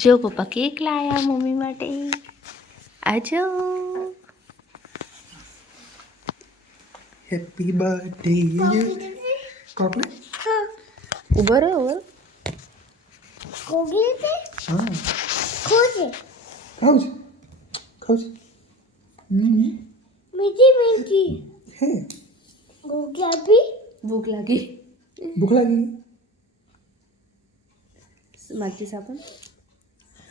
જો પપ્પા કેક લાયા મમ્મી માટે. આજો. Happy birthday chocolate. ઉભો રહો. ચોકલેટ હા ખોજે ખાવ છે મીઠી મીઠી હે ગુલાબી ભૂખ લાગી. ભૂખ લાગી માચીસ આપો.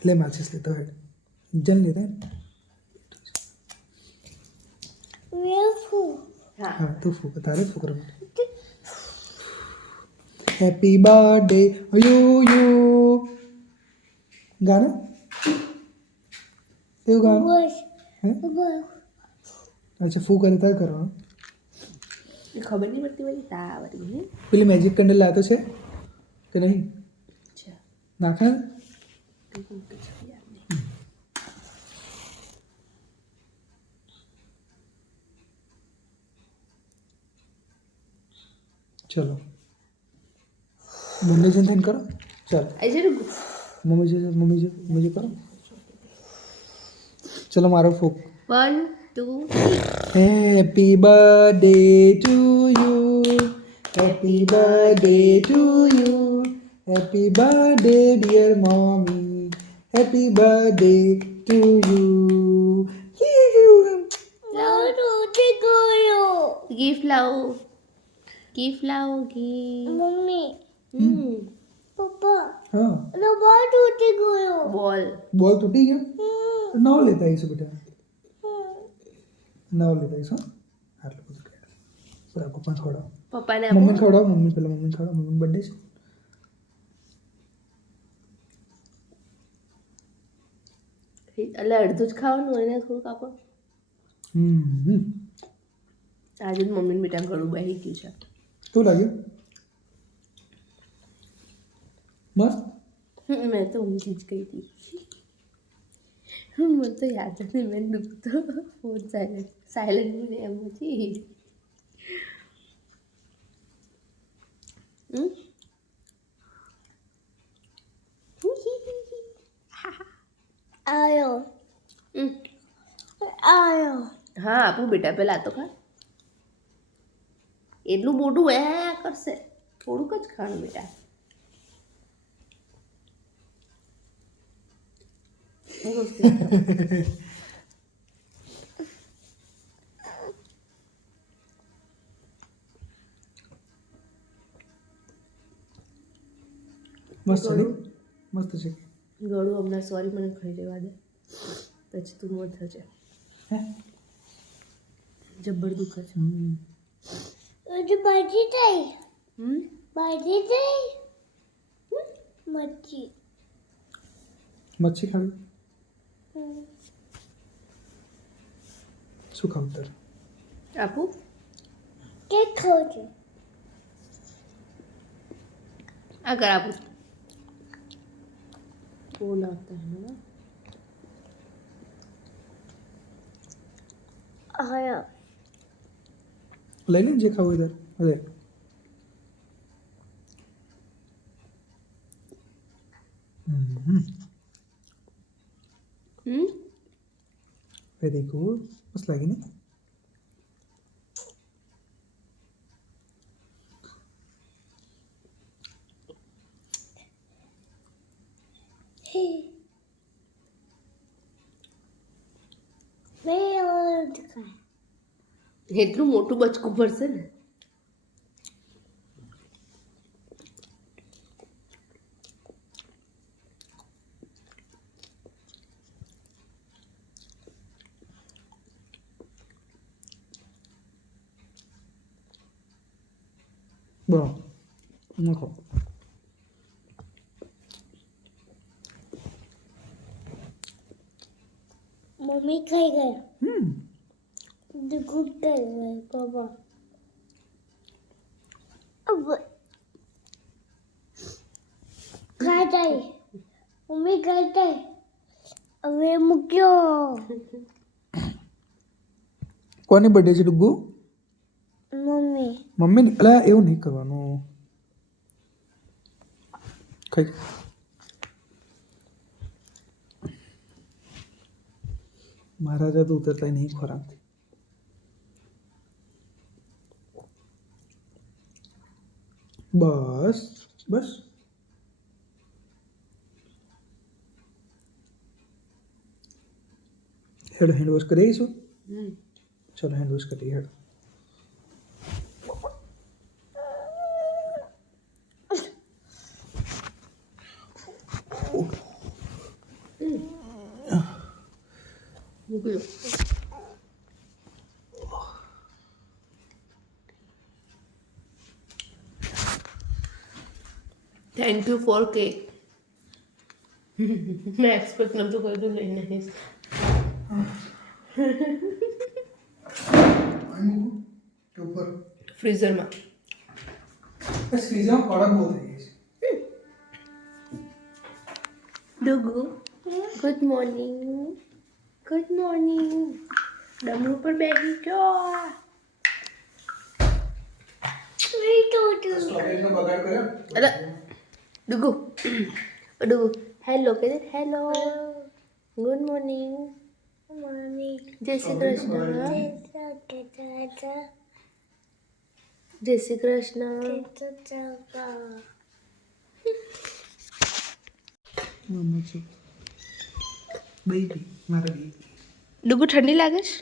લે માચીસ લેતો હેડ જન લેતા વેફુ હા તું ફૂક તારે ફૂક રમ હેપી બર્થડે યુ ગાના તેવું ગાનું બસ હે બસ અચ્છા ફૂક કરે તાર કરવાનું ખબર નહીં પડતી વળી તાવરી ને. પેલી મેજિક કેન્ડલ લાતો છે કે નહીં અચ્છા. નાખે ચલો બંને જણ થઈને કરો ચાલો આજે મમ્મી કરો ચલો મારો ફૂક 1 2 happy birthday to you happy birthday to you happy birthday dear mummy happy birthday to you લાડુ ઉઠી ગયો ગિફ્ટ લાવો. ગિફ્ટ લાવો ગિફ્ટ. મમ્મી પપ્પા હા લાડુ ઉઠી ગયો બોલ. બોલ તૂટી ગયો નવ લેતા આવીશું બેટા નવ લેતા આવીશું આટલું બધું બરાબર પપ્પા ખવડાવો પપ્પાને મમ્મીને આપો. ખવડાવો મમ્મી ખવડાવો મમ્મી બર્થડે છે એટલે અડધું જ ખાવાનું હોય ને થોડુંક આપો. આજે જ મમ્મીને બેટા ઘણું બેસી ગયું છે. શું લાગ્યું મસ્ત મેં તો ઊંઘી જ ગઈ હતી. મને તો યાદ નથી મેં ડૂબતો ફોન સાયલેન્ટ મને એમ નથી. આયો આયો હા આપું બેટા પેલા તો ખા. એટલું મોટું કરશે થોડુંક જ ખાવાનું બેટા. મસ્ત છે નહીં? મસ્ત છે ગળું હમણાં સોરી મને ખાઈ લેવા દે પછી તું મોર થશે. હે જબ્બર દુખે છે. હજુ બાજી થઈ હમ બાજી થઈ મચ્છી મચ્છી ખાવી શું ખાવું તારે આપું. કેક ખાવ છે આ કર આપું. બહુ નાખતા હે આયો લઈ લે જે ખાવું હોય તારે અરે વેરી ગુડ મસ્ત લાગી ને મેં એટલું મોટું બચકું પડશે ને. બરાબર નાખો મમ્મી ખાઈ ગયા દુઃખ થઈ ગયો પપ્પા अब ખાઈ મમ્મી ખાઈ હવે મૂક્યો કોની બર્થડે છે ડુગ્ગુ મમ્મી મમ્મી અલા એવું નહીં કરવાનું ખાઈ महाराजा तो उतरता ही नहीं खुराक थी। बस बस हेड हैंड वॉश करेगी सो चलो हैंड वॉश करिए हेड મૂકી દો. Thank you for cake. મેં એક્સપેક્ટ નહોતું કર્યું લઈને આવીશ. ऊपर ફ્રીઝરમાં. बस फ्रीजर में कड़क बहुत है ये ડુગુ ગુડ મોર્નિંગ. Good morning. ડમરૂ પર બેસી છો. स्टोरेज में बगाड़ करे અરે ડુગુ ડુગુ હેલો કે હેલો. Good morning. જય શ્રી કૃષ્ણ. જય શ્રી કૃષ્ણ. मम्मा चुप बेबी मारा बेबी ડુગુ ઠંડી લાગે છે?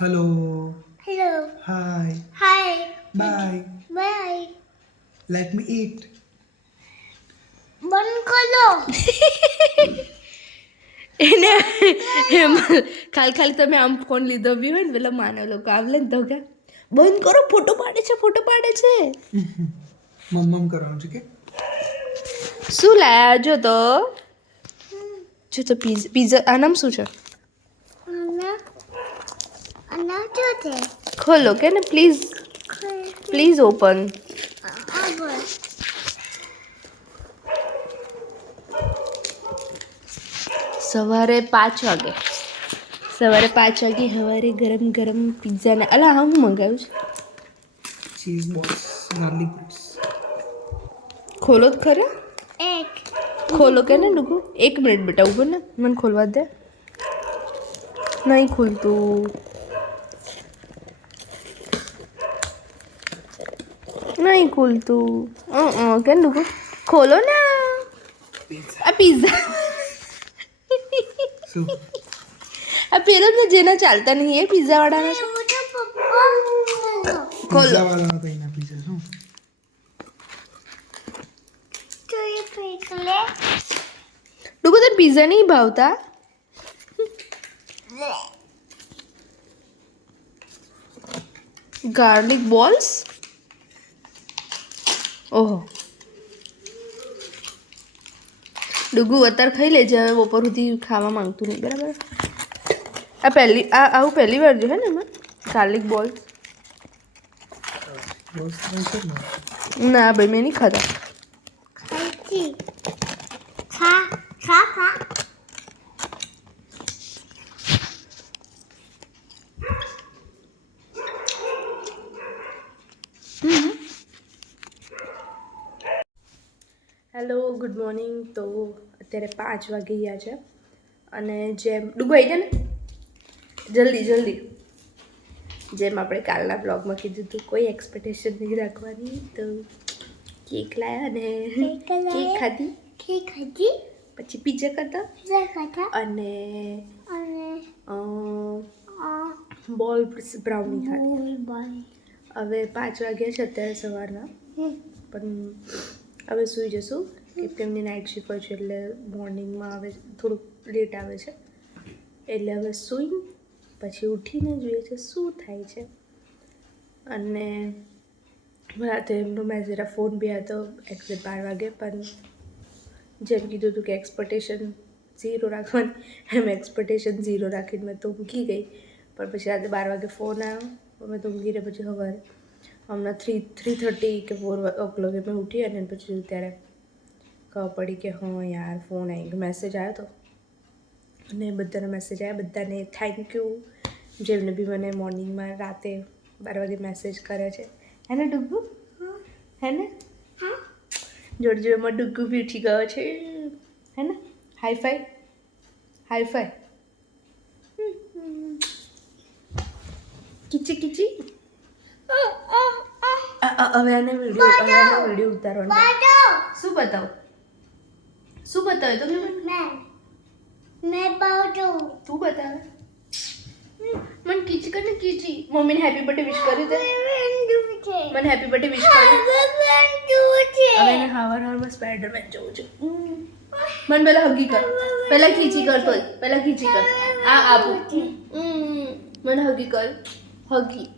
Hello Hello. Hi Hi. Bye Bye. Let me eat બંધ કરો. એને ખાલી તમે આમ ફોન લીધો બી હોય ને પેલા માનવ લોકો આવલે ને તો કે બંધ કરો ફોટો પાડે છે ફોટો પાડે છે. मम्मम कर रहा हूँ ठीक है શું લાયા જો તો પીઝા આ નામ શું છે? અને જો છે. ખોલો કે ને પ્લીઝ ઓપન. આબર. સવારે 5 વાગે સવારે ગરમ ગરમ પિઝા ને અલા હા હું મંગાવ્યું છે. चीज बॉल्स गार्लिक ब्रेड्स ખોલો જ ખરા. એક. ખોલો કે ને ડુગુ 1 મિનિટ બેટા ઉભો ને મને ખોલવા દે. નહીં ખુલતું. નહીં ખુલતું. કે ડુગુ ખોલો ને આ પિઝા. सो આ પેલો ને જેના ચાલતા નહીં એ પિઝા વાળાના છે. હું તો પપ્પા ખોલો. पिज्जा वाला था इना पिज्जा सो તો એ પીકલે. ડુગુ તને પિઝા નહીં ભાવતા? Garlic balls. ઓહો ડુગુ અત્યારે ખાઈ લેજે હવે બપોર સુધી ખાવા માંગતું નહીં બરાબર. આવું પહેલી વાર જો હે ને એમાં ગાર્લિક બોલ્સ. बॉल्स ट्राई करना ના ભાઈ મેં નહીં ખાધા. ખાઈતી. ખા. Hello good morning. તો અત્યારે 5 વાગી ગયા છે અને જેમ ડૂબો આવી જાય ને જલ્દી જેમ આપણે કાલના બ્લોગમાં કીધું હતું કોઈ એક્સપેક્ટેશન નહીં રાખવાની. તો કેક લાયા અને કેક ખાધી પછી પીઝા ખાધા અને બોલ બ્રાઉની ખાધી. હવે 5 વાગ્યા છે અત્યારે સવારના પણ હવે સૂઈ જશું કેમ કે એમની નાઇટ શિફ્ટ હોય છે એટલે મોર્નિંગમાં હવે થોડુંક લેટ આવે છે એટલે હવે સૂઈ પછી ઉઠીને જોઈએ છે શું થાય છે. અને રાતે એમનો મેસેજ ફોન બી હતો એક્ઝેક્ટ 12 વાગે પણ જેમ કીધું હતું કે એક્સપેક્ટેશન 0 રાખવાની એમ એક્સપેક્ટેશન 0 રાખીને મેં તો ઊંઘી ગઈ પણ પછી રાતે 12 વાગે ફોન આવ્યો મેં તો ઊંઘી રહી. પછી સવારે હમણાં 3:30 કે 4 o'clock મેં ઉઠી અને પછી ત્યારે ખબર પડી કે હા યાર ફોન આવી ગયો મેસેજ આવ્યો હતો અને બધાના મેસેજ આવ્યા બધાને થેન્ક યુ જેમને બી મને મોર્નિંગમાં રાતે 12 વાગે મેસેજ કરે છે. હે ને ડુગ્ગુ હે ને જોડે જોડેમાં ડુગ્ગુ બી ઉઠી ગયો છે હે ને હાઈ ફાઈ હાઈ ફાઈ. કિચી કિચી. હવે આને વિડીયો ઉતારવાનો. શું બતાવો? શું બતાવે તમે મને? मैं बाजू તું બતાવે. મને કીચી કરીને કીચી. મમ્મીને હેપી બર્થડે વિશ કર્યું તે? મને હેપી બર્થડે વિશ કર્યું. હવે એને હવારમાં સ્પાઈડરમેન જોવું છે. મને પહેલા હગી કર. પહેલા ખીચી કર તોય. પહેલા ખીચી કર. આ આપું. મને હગી કર. હગી.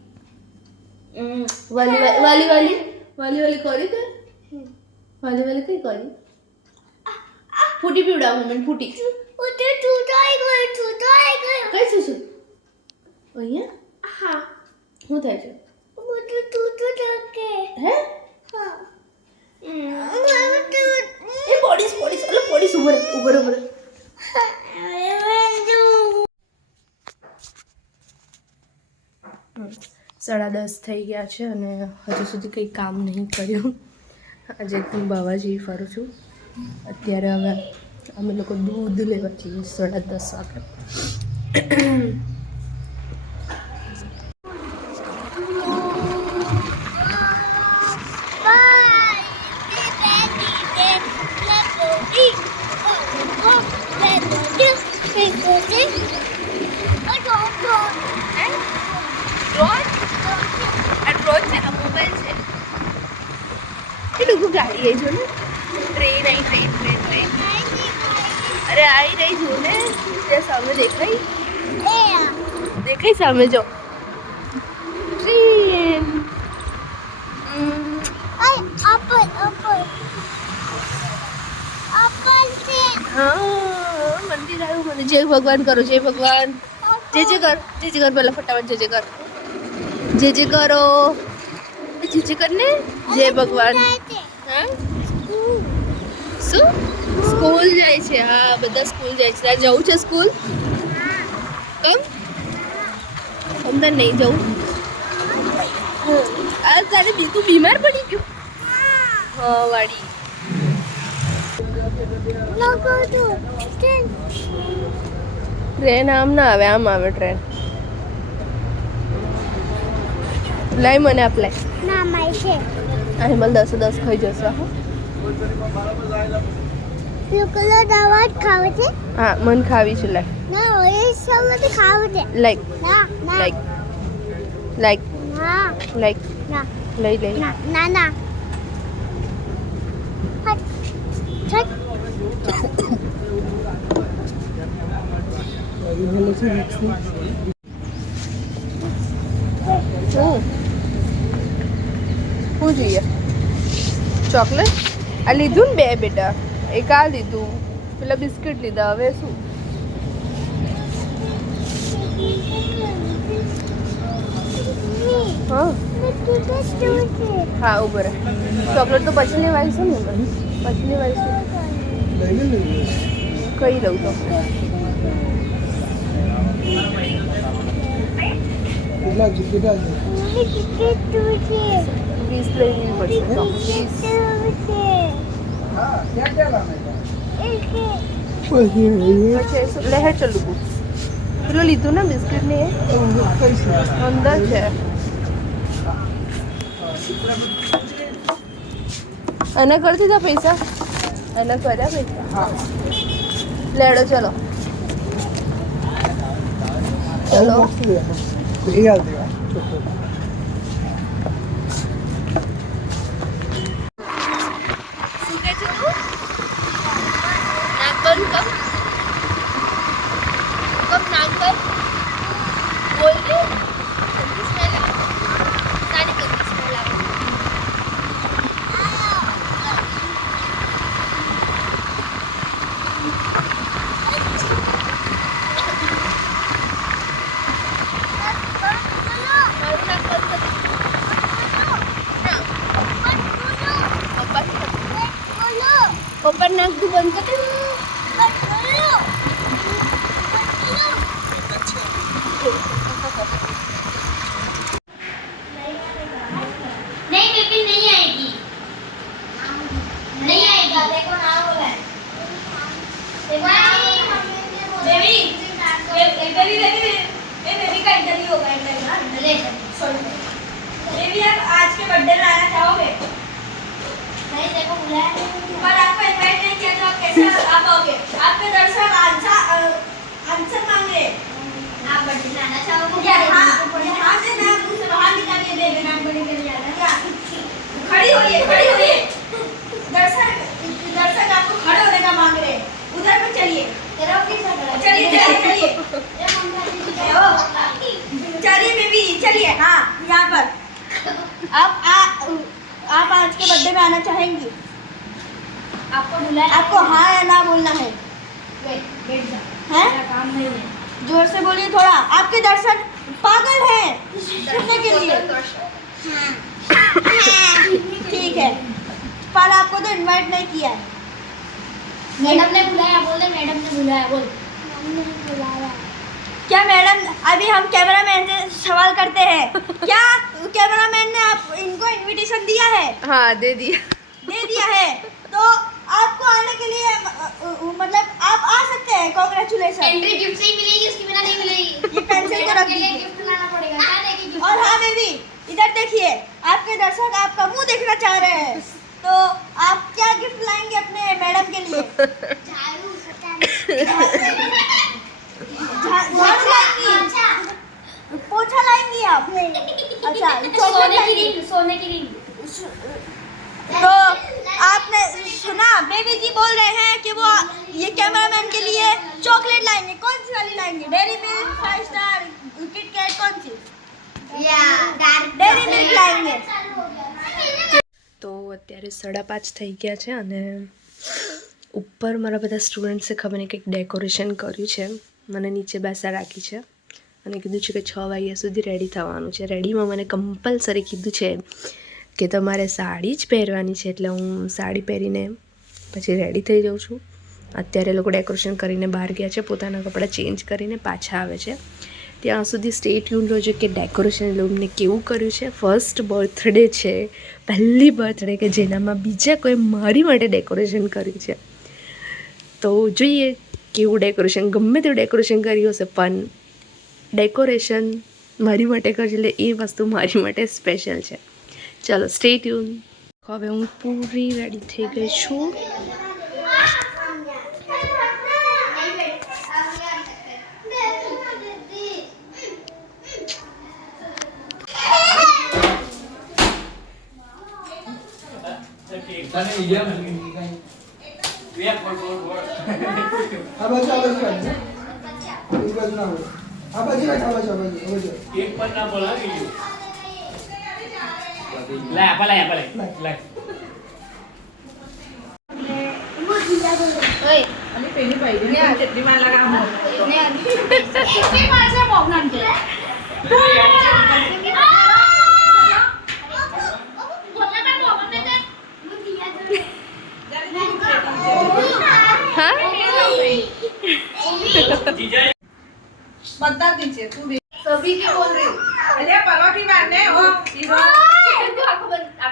વાલી વાલી વાલી વાલી વાલી કરી તે? વાલી વાલી કઈ કરી? ફૂટી પીવડાવ મને ફૂટી. કઈ શું શું? અહીંયા? શું થાય છે? હે? એ પોડીસ અલે પોડીસ ઉભર 10:30 થઈ ગયા છે અને હજુ સુધી કંઈ કામ નહીં કર્યું. આજે એકદમ બાવા જેવી ફરું છું. અત્યારે હવે અમે લોકો દૂધ લેવા જઈએ 10:30 વાગે. ગાડી આવી જો ને ટ્રેન આવી ટ્રેન અરે આવી રહી જો ને ત્યાં સામે દેખાઈ સામે જો ટ્રેન. હા મંદિર આવ્યું. મને જય ભગવાન કરો. જય ભગવાન. જય કર પહેલા ફટાફટ જય કર. જય કરો. જય કર ને. જય ભગવાન. હા શું સ્કૂલ જાય છે? હા બધા સ્કૂલ જાય છે. તારે જવું છે સ્કૂલ? કમ અમને નહીં જવું. આ તારે તું બીમાર પડી ગયું? હા વાડી. ટ્રેન આમ ના આવે, આમ આવે ટ્રેન. લાઈ મને અપ્લાય. ના માય છે અહીં મને 10 ખાઈ જશે. પેલો દવા ખાવે છે? હા મન ખાવી છે. લાઈક ના ઓય સૌથી ખાવે છે. લાઈક ના ના લાઈક લાઈક ના લાઈક ના લઈ લઈ. ના ના ના હટ છટ શું જોઈએ? ચોકલેટ? આ લીધું ને 2 બેટા. એક આ લીધું, પેલા બિસ્કિટ લીધા. હવે શું? હા હા ઉભો રહે. ચોકલેટ તો પછી લેવાઈશું ને. પછી લેવાઈશું. કઈ લઉં તો? કેટલા 20 લેવી પડશે. 20 પછી લે હે ચલું. પેલું લીધું ને બિસ્કિટ ને અંદર છે. એના કરતી તા પૈસા એના કર્યા પૈસા. લેડો ચલો ચલો. શું કે છે તું? નાક બંધ કર. કમ નાક બંધ બોલ ને. ગંદી સ્મેલ આવે. સારી ગંદી સ્મેલ આવે. પપ્પા નાક તું બંધ કર. नहीं बेबी नहीं आएगी नहीं आएगा देखो ना बोला है बेबी आज के बर्थडे में आना चाहोगे? नहीं देखो बुलाया पर आपको इनवाइट नहीं किया तो आप कैसे आ पाओगे? आपके दर्शक आंसर मांग रहे हैं। आप बर्थडे में आना चाहोगे यहाँ से ना मुंह से बाहर निकालिए दे देना खड़ी होइए दर्शक आपको खड़े होने का मांग रहे हैं। उधर पे चलिए चलिए बेबी चलिए। हाँ यहाँ पर आप आज के बर्थडे में आना चाहेंगी? आपको बुलाया आपको हाँ या ना बोलना है? बैठ जाओ हैं? मेरा काम नहीं है जोर से बोलिए थोड़ा। आपके दर्शक पागल हैं सुनने के लिए। ठीक है पर आपको तो इनवाइट नहीं किया है। मैडम ने बुलाया बोले मैडम ने बुलाया बोल क्या मैडम अभी हम कैमरामैन से सवाल करते हैं क्या कैमरामैन ने आप इनको इनविटेशन दिया है? हाँ दे दिया। दे दिया है तो आपको आने के लिए मतलब आप आ सकते हैं। कांग्रेचुलेशन। एंट्री गिफ्ट से ही मिलेगी उसके बिना नहीं मिलेगी ये पेंसिल को रख के लिए दीजिए। गिफ्ट लाना पड़ेगा क्या लेके गिफ्ट और हाँ बेबी इधर देखिए आपके दर्शक आपका मुंह देखना चाह रहे हैं तो आप क्या गिफ्ट लाएंगे अपने मैडम के लिए? झाड़ू लाएंगी? पोछा लाएंगी आप? अच्छा सोने की रिंग तो आपने सुना बेबी जी बोल रहे हैं कि वो ये कैमरामैन के लिए चॉकलेट लाएंगे। कौन सी वाली लाएंगे? डेयरी मिल्क, 5 स्टार, किटकैट, कौन सी? डेयरी मिल्क लाएंगे। તો અત્યારે 5:30 થઈ ગયા છે અને ઉપર મારા બધા સ્ટુડન્ટ્સે ખબર નહીં કંઈક ડેકોરેશન કર્યું છે, મને નીચે બેસા રાખી છે અને કીધું છે કે 6 વાગ્યા સુધી રેડી થવાનું છે. રેડીમાં મને કમ્પલસરી કીધું છે કે તમારે સાડી જ પહેરવાની છે, એટલે હું સાડી પહેરીને પછી રેડી થઈ જાઉં છું. અત્યારે લોકો ડેકોરેશન કરીને બહાર ગયા છે, પોતાના કપડાં ચેન્જ કરીને પાછા આવે છે. ત્યાં સુધી સ્ટે ટ્યુન રહેજો કે ડેકોરેશન લોકોને કેવું કર્યું છે. ફર્સ્ટ બર્થડે છે, પહેલી બર્થડે કે જેનામાં બીજા કોઈ મારી માટે ડેકોરેશન કર્યું છે. તો જોઈએ કેવું ડેકોરેશન, ગમે તેવું ડેકોરેશન કર્યું હશે પણ ડેકોરેશન મારી માટે કરશે એટલે એ વસ્તુ મારી માટે સ્પેશિયલ છે. ચલો સ્ટે ટ્યુન. હવે હું પૂરી રેડી થઈ ગઈ છું. આ બાજુ કાઢજો. એ બાજુ ના બોલો. આ બાજુ રાખ, આ બાજુ. એક પણ ના બોલાવી ગયું. લે આપા લે લે. बता दीजिए तू भी सभी की बोल रही हूँ अरे परोठी मारने हो आपको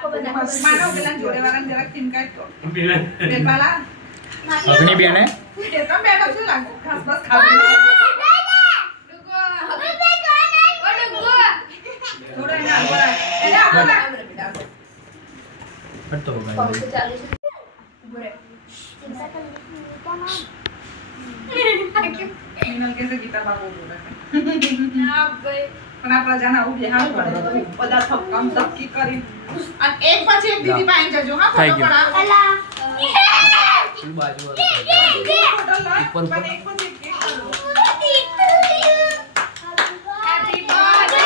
बता मानो પેલા જોડે વાળાને જરાક ચિંકાય તો પેલા બેલપાલા અગ્નિ બેને એ તો બેઠો છું લાગ ખાસ બસ ખાવી થોડો એને આગળ એને આગળ હટતો મિનલ કેસે ગીતા બાબુ બોલે ના ભાઈ પણ આ પ્રજાના આવું બેહાર પડે બધા થપકામ ધક્કી કરી અને એક પછી એક દીદી પાસે જજો હા ફોટો પડા अला બાજુ ફોટો લો પણ એક પછી એક કરો હેપી બર્થડે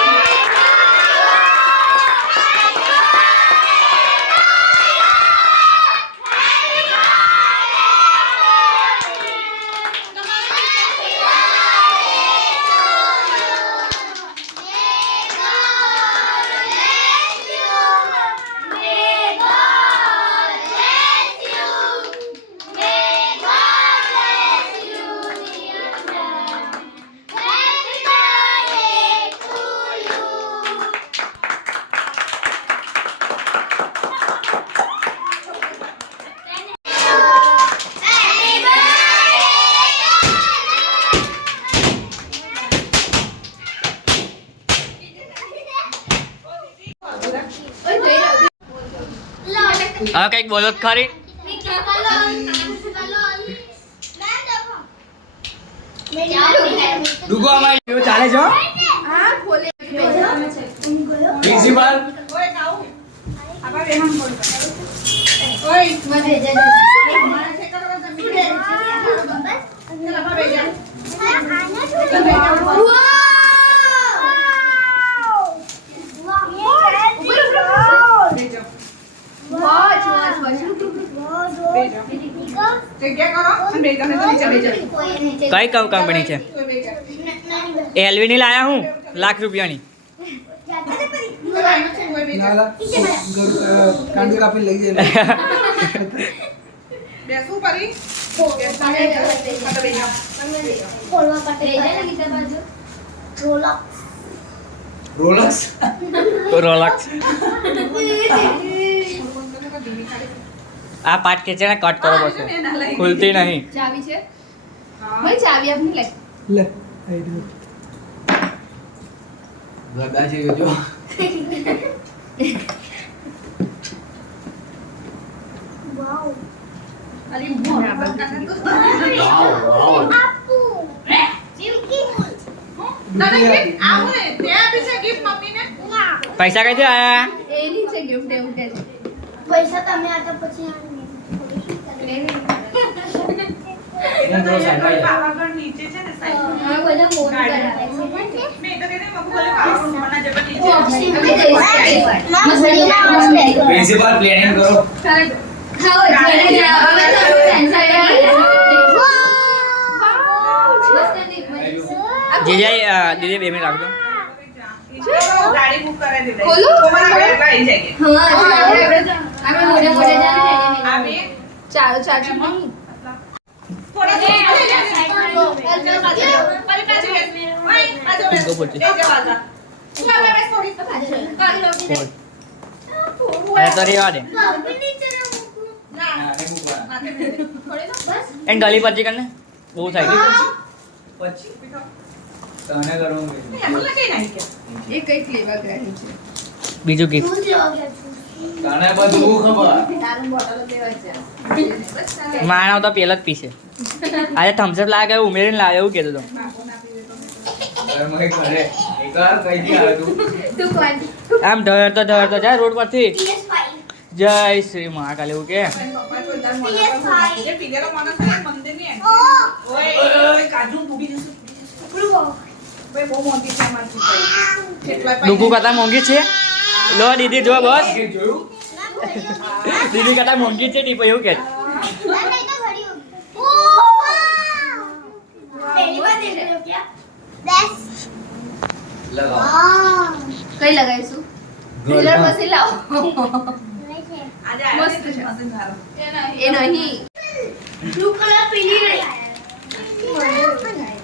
હવે કંઈક બોલો જ ખરી. ડુગો અમારી એવું ચાલે છે હો? પ્રિન્સિપલ કઈ કંપની છે? એલવી ની લાયા હું લાખ રૂપિયાની. લાલા કાંડી કાપી લઈ જાય બેસું પરી રોલક્સ રોલક્સ. આ પાર્ટ ખેંચે ને કટ કરો પછી ખુલતી નહીં. ચાવી છે ભાઈ, ચાવી આપની લે. લે આઈ લગાજી જો. પૈસા કઈ આયા? એની છે ગિફ્ટ એવું કે છે. પૈસા તમે આતા પછી પાવાગઢ નીચે છે ને સાઈડ આ બધા ફોન કરાવે છે. મેં તો કીધું મમ્મી બોલે પાવાગઢ જેવા નીચે પ્રિન્સિપલ પ્લાનિંગ કરો. જીજા દીદી 2 મિનિટ રાખજો. ગાડી બુક કરાવી દીધી ખોલો? તમારા ઘરે લઈ જઈએ આ બે ચાલો ચાર્જ નહીં. થોડા અરે તો રેવા દે. એન ગલી પછી કરને બહુ થાય. તને કરું એ કઈક લેવા ગયા છે. બીજું ગિફ્ટ તને બધું ખબર. તારું બોટલ લેવા છે. માણવ તો પેલા જ પીશે. આજે થમ્સઅપ લાગે ઉમેરીને લાવે એવું કહેતો તો. તું કોણ? આમ ઢળતો જાય રોડ પરથી. જય શ્રી મહાકાલ એવું કે. ડુકુ કરતા મોંઘી છે. લો દીદી જો બસ. દીદી કરતા મોંઘી છે ટીપો એવું કે. કઈ લગાઈશું? કલર પછી લાવો. મસ્ત છે. એ નહીં. બ્લુ કલર પીલી રહી.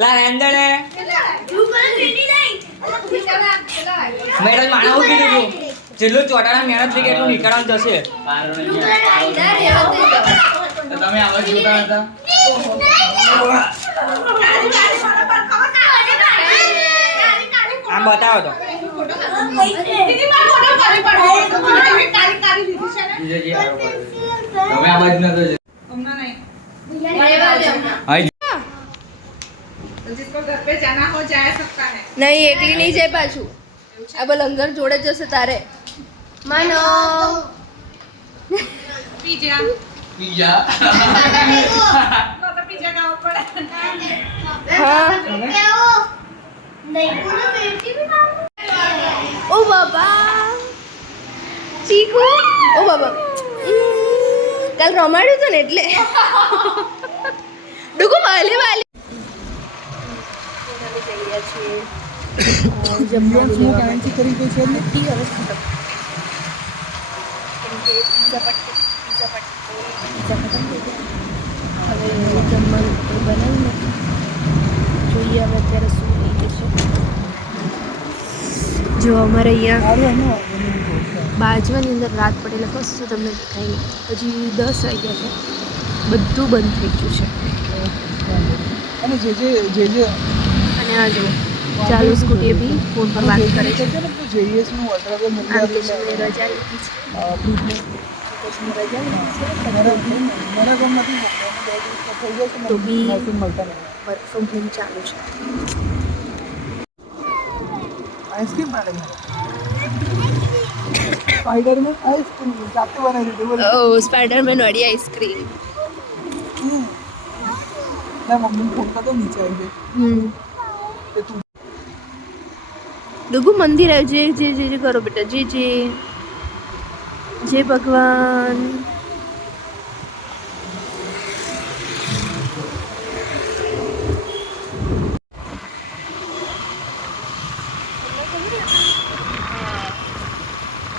લા રેન્દણે બ્લુ કલર પીલી રહી. મેડમ માણસ હું કીધું તું જેટલું ચોટાના મહેનત થી કેટલું નીકળવાનું જશે. બ્લુ કલર આવી. તો તમે આવા જોતા હતા. આમ બતાવો તો. તમે આ બાજુ નતો જ. હાય जिसको घर पे जाना हो जा सकता है નહીં એકલી નહીં જાય પાછું. આ બલ લંગર જોડે જશે તારે. માનો पिज्जा પીઝા. तो पिज्जा का ऊपर હા. नहीं पूरा बेटी भी खाओ. ઓ બાબા ચીકુ. ઓ બાબા કાલ રમાડ્યું હતું ને એટલે. ડુગુ વાલી વાલી. જમવાનું લેવા માટે. કરી ગઈ છે ને ઈ હવે ખતમ. કેમ કે પિઝા ખતમ થઈ ગયા. હવે જમવાનું બનાવીને જોઈએ હવે અત્યારે શું લઈએ છે. જો અમારે અહીંયા બાજવાની અંદર રાત પડે એટલે કશું તમને દેખાય નહીં. હજી 10 વાગ્યા છે. બધું બંધ થઈ ગયું છે. અને જે અને આ જો ચાલુ સ્કૂટીએ બી ફોન પર વાત કરે છે. જેએસ નું અલ્ટ્રાવેલ મૂવી આ વિષયની રજા લીધી છે. વેકેશન રજા મળી છે મારા ગામમાંથી મોકલ્યા. 2 દિવસમાં થઈ જશે. તો બી નર્સિંગ મળતા નહીં. વર્ક ફ્રોમ હોમ ચાલુ છે. આઈસ્ક્રીમ પાડે સ્પાઈડરમેન આઈસ્ક્રીમ જાતે બનાવી દીધું બોલ. ઓ સ્પાઈડરમેન વાળી આઈસ્ક્રીમ. ના મમ્મી ફોન કરતો નીચે આવી જાય તું ડુગુ મંદિર આવ્યું. જે જે જે કરો બેટા, જે જે જય ભગવાન.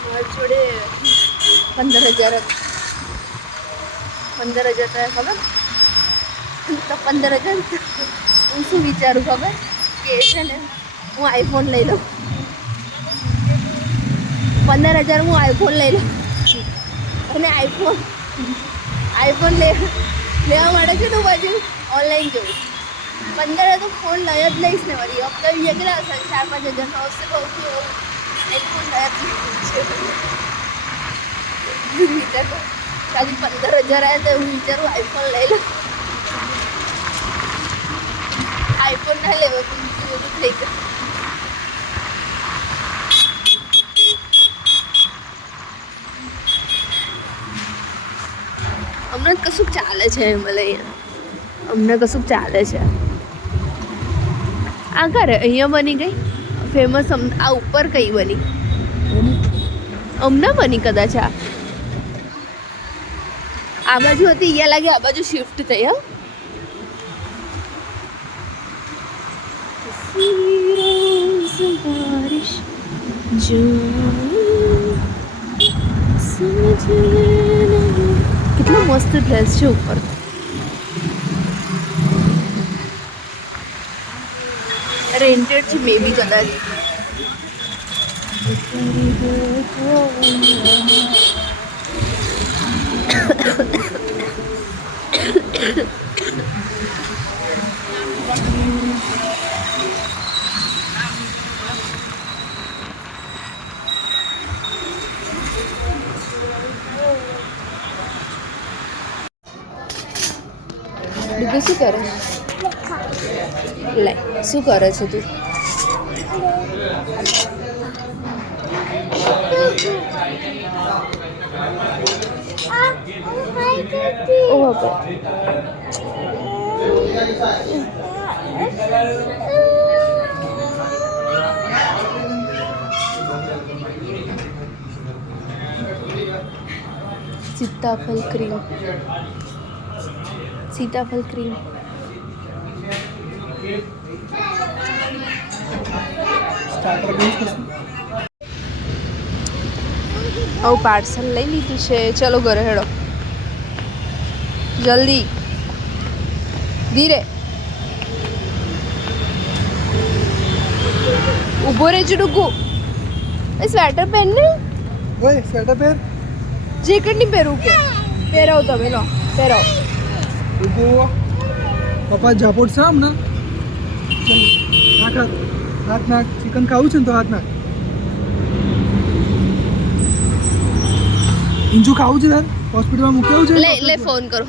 મારી જોડે 15,000 થાય ખબર. તો 15,000 હું શું વિચારું ખબર કે છે ને હું આઈફોન લઈ લઉં. 15,000 હું આઈફોન લઈ લઉં અને આઈફોન લેવા માટે છે ને હું બાજુ ઓનલાઈન જોઉં. 15 તો ફોન લઈ જ લઈશ ને વળી. હપ્તા બીજા કેટલા હશે? 4-5 હજારનો હશે. બહુ આઈફોન લઈ જ વિચાર ખાલી 15,000 આવે તો હું વિચારું આઈફોન લઈ લઉં. આઈફોન ના લેવો તો બીજું બધું થઈ ગયું. હમણાં કશુંક ચાલે છે મને અહીંયા. હમણાં કશુંક ચાલે છે. આ કરે અહીંયા બની ગઈ ફેમસ. આ ઉપર કઈ બની? હમણાં બની કદાચ. આ બાજુ હતી, અહીંયા લાગે આ બાજુ શિફ્ટ થઈ. હા बारिश जो समझ नहीं. कितना मस्त ड्रेस છે ઉપર. રેન્ટેડ છે મે બી કદાચ. ડીગુ શું કરે? લે શું કરે છે તું? ઓ બાપા. सीताफल क्रीम. સ્ટાર્ટર બેઝ કરશું. હવે પાર્સલ લઈ લીધું છે. ચલો ઘરે હેડો જલ્દી. ધીરે ઊભો રહેજો ડુગુ. એ સ્વેટર પહેર ને. ઓય સ્વેટર પહેર. જેકેટ નહીં પહેરવું કે? પહેરાવો તમે. લો પહેરાવો. ઉભો. પપ્પા જાપોટ છે હમણાં. ચાલ હાથ નાખ. ચિકન ખાવું છે ને તો હાથ નાખ. ઇંજુ ખાવું છે તાર? હોસ્પિટલમાં મૂક્યું છે? લે ફોન કરો.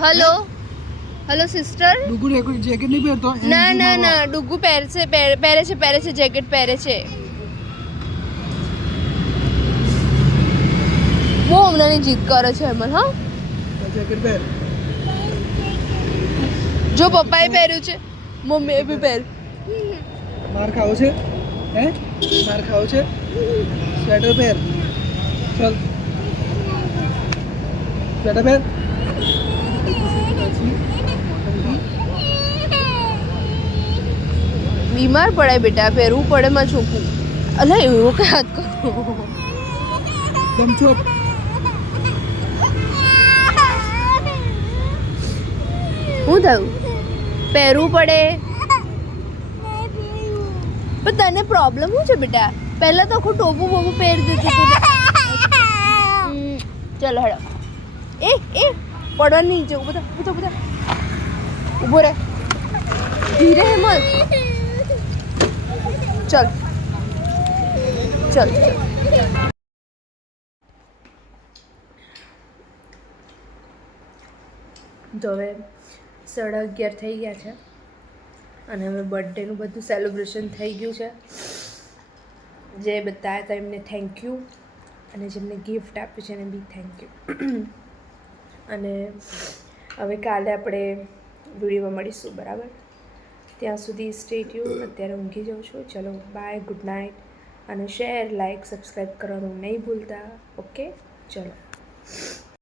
Hello sister. ડુગુ જેકેટ નહીં પહેરતો? ના ડુગુ પહેરે છે જેકેટ પહેરે છે. બહુ હમણાંની જીદ કરે છે એમાં. હા જેકેટ પહેર. જો પપ્પાએ પહેર્યું છે મમ્મીએ બી પહેર્યું. માર ખાવો છે? હે માર ખાવો છે? સ્વેટર પહેર. ચાલ સ્વેટર પહેર. બીમાર પડાય બેટા. પહેરવું પડે માં છોકરું. અલે એવો કઈ હાથ કરો. ગમચો. શું થયું? પહેરવું પડે. પણ તને પ્રોબ્લેમ શું છે બેટા? પહેલા તો આખું ટોપું બોપું પહેરી દીધું તું. ચલો હેડો. એ પડવાનું નહીં જવું. બધા ઊભો રહે. ધીરે હેમલ. ચલ તો હવે 11:30 થઈ ગયા છે અને હવે બર્થડેનું બધું સેલિબ્રેશન થઈ ગયું છે. જે બધા હતા એમને થેન્ક યુ, અને જેમને ગિફ્ટ આપ્યું છે એને બી થેન્ક યુ. અને હવે કાલે આપણે વિડીયોમાં મળીશું, બરાબર? ત્યાં સુધી સ્ટે ટ્યુન. અત્યારે ઊંઘી જાઉં છું. ચલો બાય, ગુડ નાઇટ. અને શેર, લાઇક, સબસ્ક્રાઈબ કરવાનું નહીં ભૂલતા. ઓકે, ચલો.